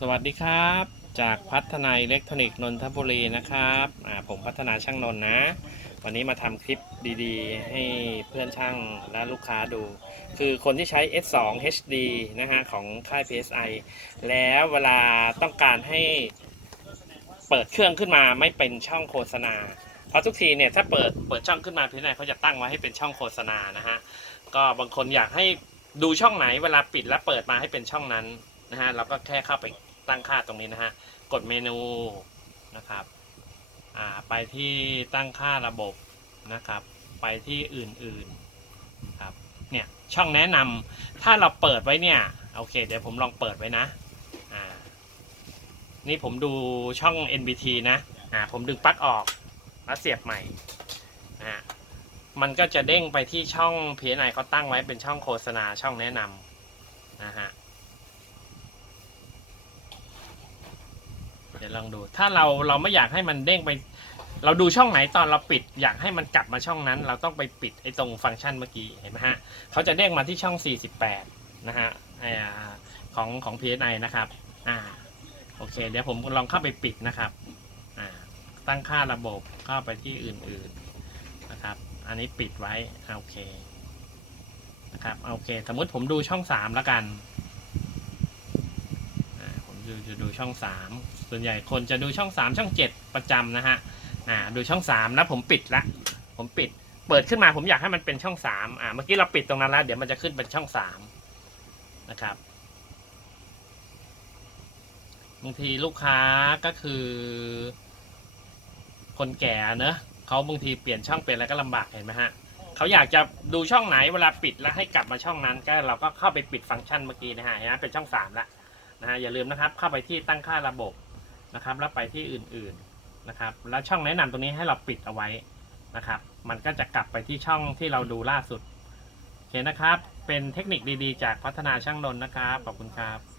สวัสดีครับ จากพัฒนาอิเล็กทรอนิกส์นนทบุรีนะครับผมพัฒนาช่างนนนะ วันนี้มาทำคลิปดีๆ ให้เพื่อนช่างและลูกค้าดู คือคนที่ใช้ S2 HD นะฮะของค่าย PSI แล้วเวลาต้องการให้เปิดเครื่องขึ้นมาไม่เป็นช่องโฆษณา เพราะทุกทีเนี่ยถ้าเปิดเปิดช่องขึ้นมา PSI เขาจะตั้งไว้ให้เป็นช่องโฆษณานะฮะก็บางคนอยากให้ดูช่องไหนเวลาปิดแล้วเปิดมาให้เป็นช่องนั้น นะฮะเราก็แค่เข้าไปตั้งค่าตรงนี้นะฮะ กดเมนูนะครับอ่าไปที่ตั้งค่าระบบนะครับ ไปที่อื่นๆครับเนี่ยช่องแนะนำถ้าเราเปิดไว้เนี่ยโอเค เดี๋ยวผมลองเปิดไว้นะอ่านี่ผมดูช่อง NBT นะอ่าผมดึงปลั๊กออกแล้วเสียบใหม่นะฮะมันก็จะเด้งไปที่ช่อง PNI เขาตั้งไว้เป็นช่องโฆษณาช่องแนะนำนะฮะ ดี๋ยวลองดู ถ้าเราเราไม่อยากให้มันเด้งไป เราดูช่องไหนตอนเราปิด อยากให้มันกลับมาช่องนั้น เราต้องไปปิดไอ้ตรงฟังก์ชันเมื่อกี้เห็นไหมฮะเขาจะเด้งมาที่ช่อง 48 นะฮะไอ้อ่าของของ PSI นะครับอ่าโอเค เดี๋ยวผมลองเข้าไปปิดนะครับอ่าตั้งค่าระบบเข้าไปที่อื่นๆนะครับ อันนี้ปิดไว้โอเคนะครับโอเค สมมติผมดูช่อง 3 แล้วกัน อ่าผมจะจะดูช่อง 3 ส่วนใหญ่คนจะดูช่อง 3 ช่อง 7 ประจำนะฮะอ่าดูช่อง 3 แล้วผมปิดละผมปิดเปิดขึ้นมาผมอยากให้มันเป็นช่อง3อ่าเมื่อกี้เราปิดตรงนั้นแล้วเดี๋ยวมันจะขึ้นเป็นช่อง3นะครับบางทีลูกค้าก็คือ คนแก่เนอะเขาบางทีเปลี่ยนช่องเปลี่ยนอะไรก็ลำบากเห็นไหมฮะเขาอยากจะดูช่องไหนเวลาปิดแล้วให้กลับมาช่องนั้นก็เราก็เข้าไปปิดฟังก์ชันเมื่อกี้นะฮะเห็นไหมเป็นช่องสามละ นะฮะอย่าลืมนะครับเข้าไปที่ตั้งค่าระบบนะครับแล้วไปที่อื่นๆนะครับแล้วช่องแนะนำตรงนี้ให้เราปิดเอาไว้นะครับ มันก็จะกลับไปที่ช่องที่เราดูล่าสุดโอเคนะครับ เป็นเทคนิคดีๆ จากพัฒนาช่างนนท์นะครับขอบคุณครับ